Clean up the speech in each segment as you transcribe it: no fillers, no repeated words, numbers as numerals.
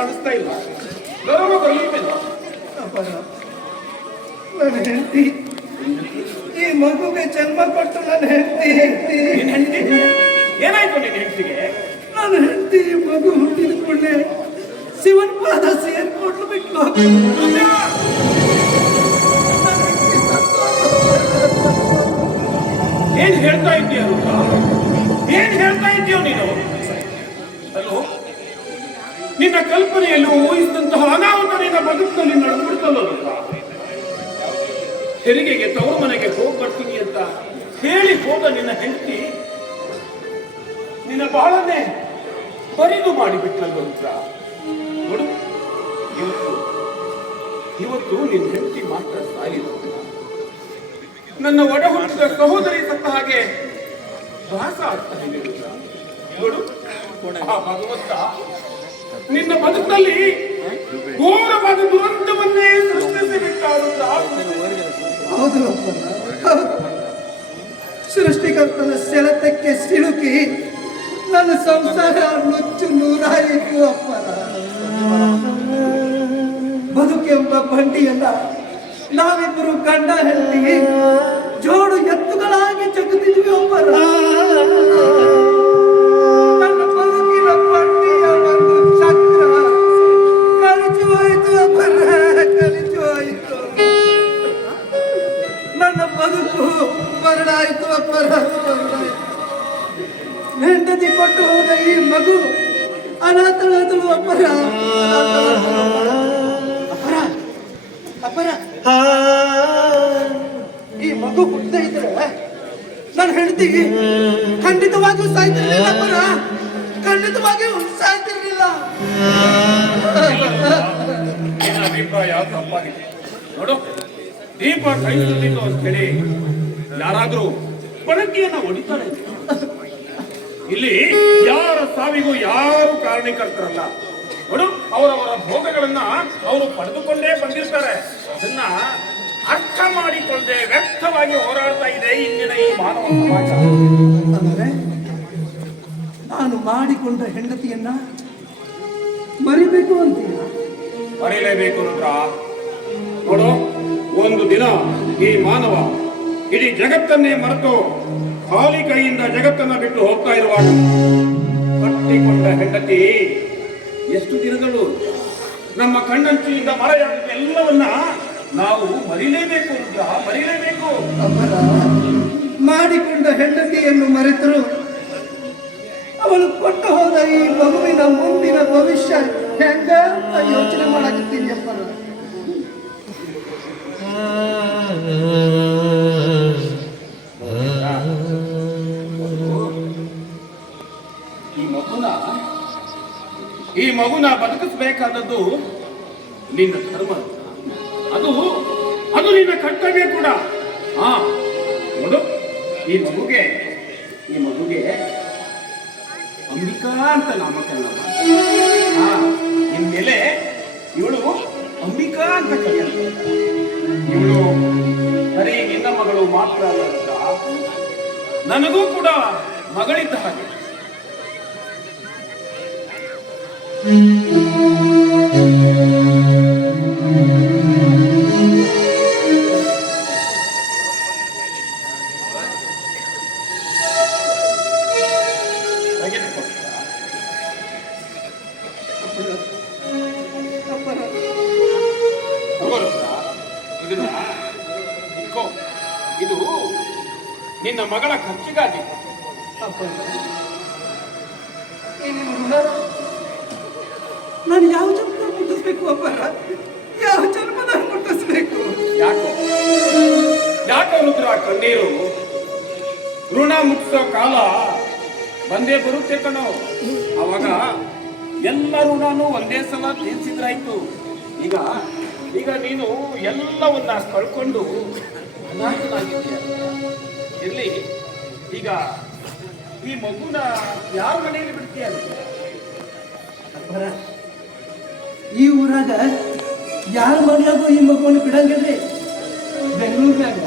ಕಾಣಿಸ್ತಾ ಇಲ್ಲ. ಗೌರವ ಬರಲಿಲ್ಲ. ನನ್ನ ಹೆಂಡತಿ, ಈ ಮಗುಗೆ ಜನ್ಮ ಕೊಟ್ಟು ನನ್ನ ಹೆಂಡತಿ. ಏನಾಯ್ತು ನಿನ್ನ ಹೆಂಡತಿಗೆ? ನನ್ನ ಹೆಂಡತಿ ಮಗು ಹುಟ್ಟಿದ ಕೂಡಲೇ ಶಿವನ್ ಪಾದ ಸೇರ್ಕೊಂಡು ಬಿಟ್ಟು ಏನ್ ಹೇಳ್ತಾ ಇದ್ದೀಯ? ಏನ್ ಹೇಳ್ತಾ ಇದ್ದೀಯೋ ನೀನು? ಅಲ್ಲೋ, ನಿನ್ನ ಕಲ್ಪನೆಯಲ್ಲೂ ಊಹಿಸಿದಂತಹ ಅನಾಹುತ ನಿನ್ನ ಬದುಕಿನಲ್ಲಿ ನಡೆದ್ಬಿಡ್ತಲ್ಲೋ. ಹೆರಿಗೆಗೆ ತವರು ಮನೆಗೆ ಹೋಗಿ ಬರ್ತೀನಿ ಅಂತ ಹೇಳಿ ಹೋದ ನಿನ್ನ ಹೆಂಡತಿ ನಿನ್ನ ಬಾಳನ್ನೇ ಬರಿದು ಮಾಡಿಬಿಟ್ಟಲ್ವ ರುದ್ರ. ನೋಡು, ಇವತ್ತು ನಿನ್ನ ಹೆಂಡತಿ ಮಾತ್ರ ಸಾಯಿಲ್ಲ. ನನ್ನ ಒಡ ಹುಟ್ಟಿದ ಸಹೋದರಿ ಸತ್ತ ಹಾಗೆ ಭಾಸ ಆಗ್ತಾ ಇದೆ ರುದ್ರ. ನೋಡು, ಆ ಭಗವಂತ ನಿನ್ನ ಬದುಕಿನಲ್ಲಿ ಘೋರವಾದ ದುರಂತವನ್ನೇ ಸೃಷ್ಟಿಸಿ ಬಿಟ್ಟ ರುದ್ರ. ಹೌದು, ಸೃಷ್ಟಿಕರ್ತನ ಸೆಳೆತಕ್ಕೆ ಸಿಲುಕಿ ನನ್ನ ಸಂಸಾರ ನುಚ್ಚು ನೂರಾಯಿತು ಅಪ್ಪರ. ಬದುಕೆಂಬ ಬಂಡಿಯಲ್ಲ, ನಾವಿಬ್ಬರು ಗಂಡ ಹೆಂಡತಿ ಜೋಡು ಎತ್ತುಗಳಾಗಿ ಜಗತ್ತಿದ್ವಿ ಅಪ್ಪರ. ನನ್ನ ಬದುಕಿನ ಬಂಡಿಯ ಒಂದು ಚಕ್ರ ಕಲಿತು ಹೋಯಿತು ಅಪ್ಪರ, ಕಲಿತು ಹೋಯಿತು. ನನ್ನ ಬದುಕು ಬರಡಾಯಿತು ಅಪ್ಪರ, ಬರಡಾಯಿತು. ಹೆಂಡತಿ ಕೊಟ್ಟು ಹೋದ ಈ ಮಗು ಅನಾಥಳಾದಳು ಅಪ್ಪರ. ಅಪ್ಪರ ಅಪ್ಪರ, ಈ ಮಗು ಹುಟ್ಟದೇ ಇದ್ರೆ ನನ್ನ ಹೆಂಡತಿ ಖಂಡಿತವಾಗಿಯೂ ಸಾಯ್ತಿರ್ಲಿಲ್ಲ ಅಪ್ಪರ, ಖಂಡಿತವಾಗಿಯೂ ಸಾಯ್ತಿರ್ಲಿಲ್ಲ. ಅಭಿಪ್ರಾಯ ತಪ್ಪಾಗಿದೆ. ನೋಡು, ದೀಪ ಕೈ ಸುತ್ತಿದ್ದು ಅಂತ ಹೇಳಿ ಯಾರಾದ್ರೂ ಬಳಕೆಯನ್ನ ಹೊಡಿತಾರೆ. ಇಲ್ಲಿ ಯಾರ ಸಾವಿಗೂ ಯಾರು ಕಾರಣೀಕರ್ತರಲ್ಲ. ನೋಡು, ಅವರವರ ಭೋಗಗಳನ್ನ ಅವರು ಪಡೆದುಕೊಂಡೇ ಬಂದಿರ್ತಾರೆ. ಅದನ್ನ ಅರ್ಥ ಮಾಡಿಕೊಳ್ಳದೆ ವ್ಯಕ್ತವಾಗಿ ಹೋರಾಡ್ತಾ ಇದೆ ಇಂದಿನ ಈ ಮಾನವ ಸಮಾಜ. ಅಂದರೆ ನಾನು ಮಾಡಿಕೊಂಡ ಹೆಂಡತಿಯನ್ನ ಮರಿಬೇಕು ಅಂತೀಯ? ಮರಿಲೇಬೇಕು ರುದ್ರ. ನೋಡು, ಒಂದು ದಿನ ಈ ಮಾನವ ಇಡೀ ಜಗತ್ತನ್ನೇ ಮರೆತು ಖಾಲಿ ಕೈಯಿಂದ ಜಗತ್ತನ್ನ ಬಿಟ್ಟು ಹೋಗ್ತಾ ಇರುವಾಗ ಕಟ್ಟಿಕೊಂಡ ಹೆಂಡತಿ ಎಷ್ಟು ದಿನಗಳು ನಮ್ಮ ಕಣ್ಣಂಚಿನಿಂದ ಮರೆಯಾದ ಎಲ್ಲವನ್ನ ನಾವು ಮರಿಲೇಬೇಕು ರುದ್ರ, ಮರಿಲೇಬೇಕು. ಮಾಡಿಕೊಂಡ ಹೆಂಡತಿಯನ್ನು ಮರೆತರು ಅವಳು ಕೊಟ್ಟು ಹೋದ ಈ ಮಗುವಿನ ಮುಂದಿನ ಭವಿಷ್ಯ ಹೆಂಗ ಯೋಚನೆ ಮಾಡಾಕತ್ತೀನಿ ಅಪ್ಪ. ಈ ಮಗುನ ಬದುಕಿಸಬೇಕಾದದ್ದು ನಿನ್ನ ಧರ್ಮ, ಅದು ಅದು ನಿನ್ನ ಕರ್ತವ್ಯ ಕೂಡ. ನೋಡು, ಈ ಮಗುಗೆ ಅಂಬಿಕಾ ಅಂತ ನಾಮಕರಣ ಮಾಡಿ. ಇನ್ಮೇಲೆ ಇವಳು ಅಂಬಿಕಾ ಅಂತ ಕರೆಯಲ್ಲ. ಇವಳು ಬರೀ ನಿನ್ನ ಮಗಳು ಮಾತ್ರ ಅಲ್ಲ, ನನಗೂ ಕೂಡ ಮಗಳಿದ್ದ ಹಾಗೆ. ಇದು ನಿನ್ನ ಮಗಳ ಖರ್ಚಿಗಾಗಿ. ನಾನು ಯಾವ ಜನ್ಮ ಮುಟ್ಟಿಸ್ಬೇಕು ಅಪ್ಪಾರ? ಯಾವ ಜನ್ಮದ ಮುಟ್ಟಿಸ್ಬೇಕು? ಯಾಕೆ ರುದ್ರ ಕಣ್ಣೀರು? ಋಣ ಮುಟ್ಟಿಸೋ ಕಾಲ ಬಂದೇ ಬರುತ್ತೆ ಕಣೋ. ಅವಾಗ ಎಲ್ಲ ಋಣನೂ ಒಂದೇ ಸಲ ತೀರ್ಸಿದ್ರಾಯ್ತು. ಈಗ ಈಗ ನೀನು ಎಲ್ಲವನ್ನ ಕಳ್ಕೊಂಡು ಅನಾಥನಾಗಿದ್ದೀಯ. ಇರ್ಲಿ, ಈಗ ಈ ಮಗುನ ಯಾವ ಮನೆಯಲ್ಲಿ ಬಿಡ್ತೀಯ? ಈ ಊರಾಗ ಯಾರ ಮನೆಯಾಗೂ ಈ ಮಗುವನ್ನು ಬಿಡಂಗಿಲ್ರಿ. ಬೆಂಗಳೂರಿನಾಗ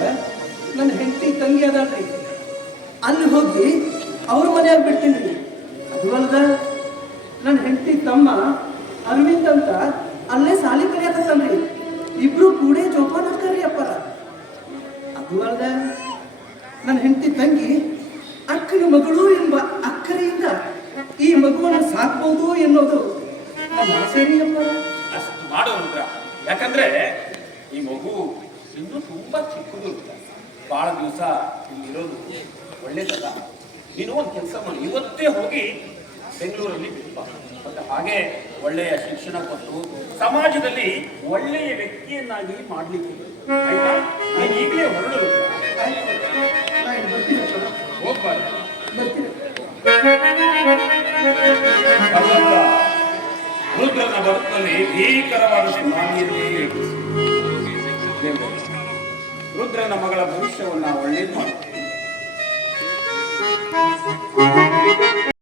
ನನ್ನ ಹೆಂಡತಿ ತಂಗಿ ಅದಾಳ್ರಿ, ಅಲ್ಲಿ ಹೋಗಿ ಅವ್ರ ಮನೆಯಾಗ ಬಿಡ್ತೀನಿ. ಅದು ಅಲ್ದ ನನ್ನ ಹೆಂಡತಿ ತಮ್ಮ ಅರವಿಂದ್ ಅಂತ ಅಲ್ಲೇ ಸಾಲಿ ಕಲಿಯಕತ್ತನ್ರಿ. ಇಬ್ರು ಕೂಡೇ ಜೋಪಾನ ಹಾಕ್ತಾರ್ರಿ ಅಪ್ಪರ. ಅದು ಅಲ್ದ ನನ್ನ ಹೆಂಡತಿ ತಂಗಿ ಅಕ್ಕನ ಮಗಳು ಎಂಬ ಅಕ್ಕರೆಯಿಂದ ಈ ಮಗುವನ್ನು ಸಾಕ್ಬಹುದು ಎನ್ನೋದು ನನ್ನ ಆಸೆ ರೀ ಅಪ್ಪರ. ಅಷ್ಟು ಮಾಡೋ ರುದ್ರ. ಯಾಕಂದ್ರೆ ಈ ಮಗು ಇನ್ನೂ ತುಂಬಾ ಚಿಕ್ಕದು ಬಹಳ ದಿವಸ ಇಲ್ಲಿರೋದು ಒಳ್ಳೇದಲ್ಲ. ನೀನು ಒಂದು ಕೆಲಸ ಮಾಡಿ, ಇವತ್ತೇ ಹೋಗಿ ಬೆಂಗಳೂರಲ್ಲಿ ಬಿಟ್ಟ. ಮತ್ತೆ ಹಾಗೆ ಒಳ್ಳೆಯ ಶಿಕ್ಷಣ ಕೊಟ್ಟು ಸಮಾಜದಲ್ಲಿ ಒಳ್ಳೆಯ ವ್ಯಕ್ತಿಯನ್ನಾಗಿ ಮಾಡ್ಲಿಕ್ಕೆ ಆಯ್ತಾ? ನೀನು ಈಗಲೇ ಹೊರಡು. ಹೋಗ್ಬಾರ್ದು. ಭಗವಂತ ರುದ್ರನ ಬದುಕಿನಲ್ಲಿ ಭೀಕರವಾದ ಹಾನಿಯನ್ನೇ ಎಬ್ಬಿಸಿ ರುದ್ರನ ಮಗಳ ಭವಿಷ್ಯವನ್ನ ಒಳ್ಳೇದು ಮಾಡುತ್ತೆ.